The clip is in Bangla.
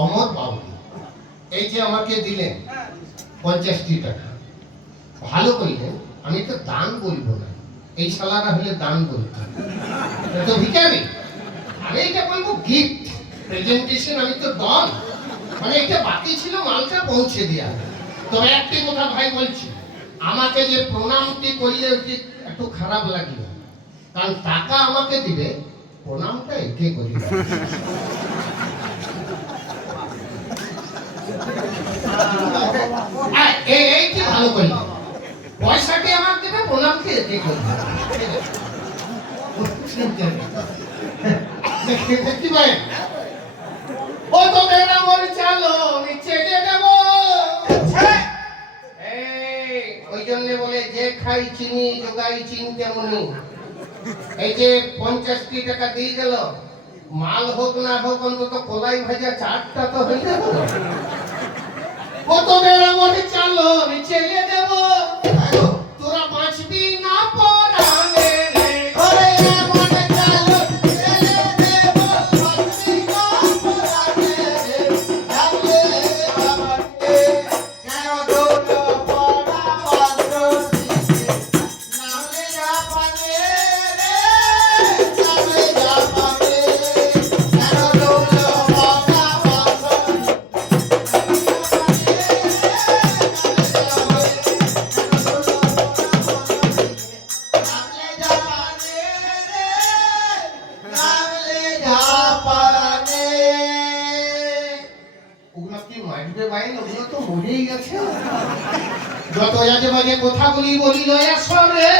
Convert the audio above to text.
অমর বাবু এই যে আমাকে দিলেন 50টি টাকা, ভালো করলেন। আমি তো দান বলব না, এই শালারা হলে দান বলতাম, তো ভিখারি। আমি এটা বলবো গিফট প্রেজেন্টেশন। আমি তো দন, মানে এটা বাকি ছিল মালটা পৌঁছে দেওয়া। তবে একটি কথা ভাই বলছি, আমাকে যে প্রণামটি করলে একটু খারাপ লাগলো, কারণ টাকা আমাকে দিবে, প্রণামটা একে করি। এইটি ভালো করলে, পয়সাটি আমার দেবে, প্রণামটি একে করবে। দেখতে পাই ও তো বেড়া মরে চালো নিচে দেব। ওই জন্য বলে যে খাই চিনি যোগাই চিন তেমনি। এই যে 50টি টাকা দিয়ে গেল, মাল হোক না হোক অন্তত কলাই ভাজা চারটা তো হয়ে যাবে। কত বেড়া মরে চালো নিচে দেব, তোরা বাঁচবি না পরানে। যত আজে বাজে কথাগুলি বলিল আসরে